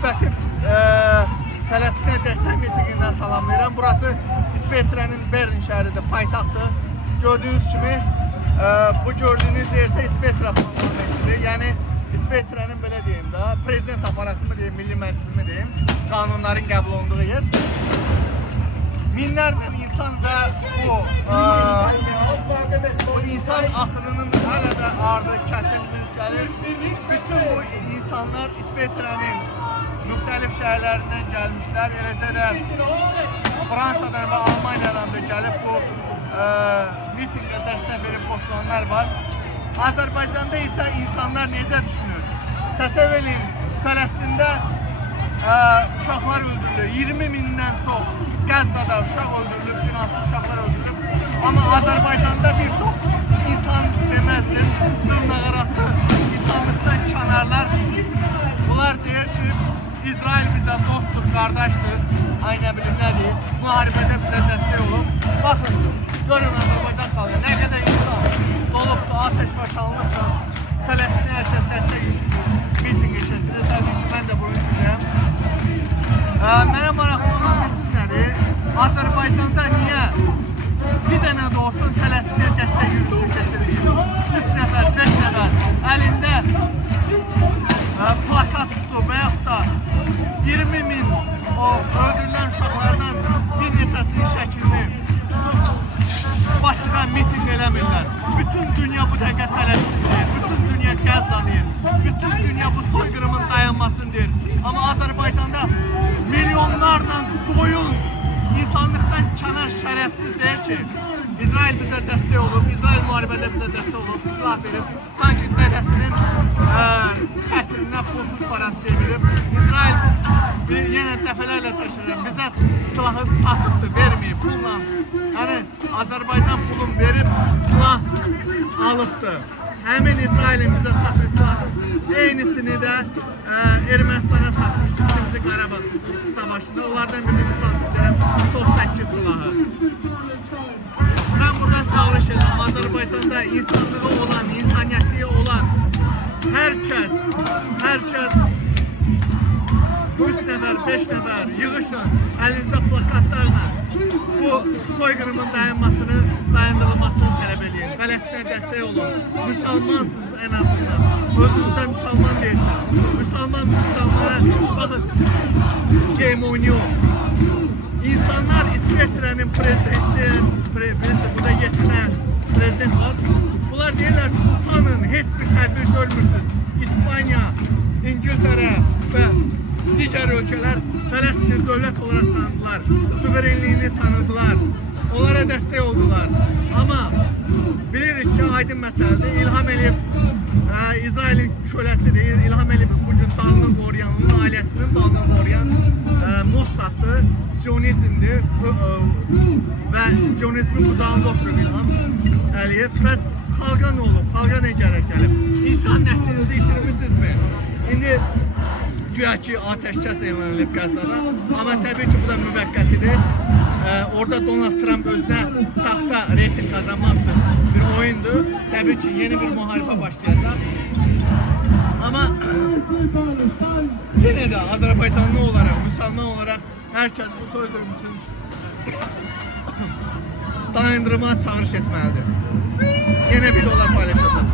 növbəti Fələstinə dəstək mitinqindən salamlayıram. Burası İsveçrənin Bern şəhəridir, paytaxtdır. Gördüyünüz kimi bu gördüyünüz yer isə İsveçrə parlamentidir. Yəni İsveçrənin belə deyim də, prezident aparatı mı deyim, milli məclisi mi deyim, qanunların qəbul olunduğu yer. Minlərlə insan və bu insan axınının hələ də ardı kəsilmir, gəlir. Bütün bu insanlar İsveçrənin müxtəlif şəhərlərindən gəlmişlər. Eləcə də Fransadan və Almaniyadan da gəlib bu mitinqə dəstək verib qoşulanlar var. Azərbaycanda isə insanlar necə düşünür? Təsəvvür edin, Fələstində uşaqlar öldürülür. 20 mindən çox Qəzzada uşaq öldürülüb, günahsız uşaqlar öldürülüb. Amma Azərbaycanda bir çox insan deməzdir, dırnaqarası insanlıqdan kənarlar. Bunlar deyir ki, İsrail bizə dostdur, qardaşdır. Ay nə bilim nə deyir, müharibədə bizə dəstək olub. Baxın, görün Azərbaycan xalqı, nə qədər insan dolubdur, ateş və çalınıbdır. Fələstinə hər kəs dəstək mitinqə keçirir. Təbii ki, mən də bunun içindəyəm. Mənə maraqlı olan bilirsiniz nədir? Azərbaycanda niyə bir dənə də olsun Fələstinə dəstək yürüyüşü keçirilir? 3 nəfər, 5 nəfər əlində plakat tutub və yaxud da 20 min o öldürülən uşaqlardan bir neçəsinin şəklini tutub Bakıda miting eləmirlər. Bütün dünya bu dəqiqə Fələstin deyir, bütün dünya Qəzza deyir, bütün dünya bu soyqırımın dayanmasını deyir. Amma Azərbaycanda milyonlarla qoyun insanlıqdan kənar şərəfsiz deyir ki, İsrail bizə dəstək olub, İsrail müharibədə bizə dəstək olub, silah verib, sanki dədəsinin qətlindən pulsuz parası şey verib. İsrail yenə dəfələrlə təşkil bizə silahı satıbdır, verməyib, pulla. Yəni Azərbaycan pulun verib, silah alıbdır. Həmin İsrailin bizə satdığı silahın eynisini də Ermənistana satmışdır 2-ci Qarabağ savaşında. Onlardan birini misal çəkirəm, TOP-8 silahı. Mən buradan çağırış edirəm, Azərbaycanda insanlığı olan, insaniyyətliyi olan hər kəs 3 nəfər, 5 nəfər yığışın, əlinizdə plakatlarla bu soyqırımın dayandırılmasını tələb edin. Fələstinə dəstək olun. Müsəlmansınız ən azından. Özünüzdə müsəlman deyirsiniz. Müsəlmanlara baxın, hegemoniya. İnsanlar İsveçrənin prezidenti, burada 7 dənə prezident var. Bunlar deyirlər ki, utanın, heç bir tədbir görmürsünüz. İspanya, İngiltərə və digər ölkələr Fələstini dövlət olaraq tanıdılar, suverenliyini tanıdılar, onlara dəstək oldular. Amma bilirik ki, aydın məsələdir, İlham Əliyev İsrailin köləsidir, İlham Əliyevin bugün dalını qoruyan, onun ailəsinin dalını qoruyan Mossaddır, Siyonizmdir və Siyonizmin qucağında oturub İlham Əliyev. Bəs xalqa nə olub, xalqa nə gərək gəlib? İnsan nəhlinizi itirmişsinizmi? İndi güya ki, atəşkəs elan edilib Qəzzada, amma təbii ki, bu da müvəqqətidir. Orada Donald Trump özünə saxta reyting qazanmaq üçün bir oyundur. Təbii ki, yeni bir müharibə başlayacaq. Amma yenə də Azərbaycanlı olaraq, müsəlman olaraq hər kəs bu soyqırım üçün dayandırmağa çağırış etməlidir. Yenə videolar paylaşacaq.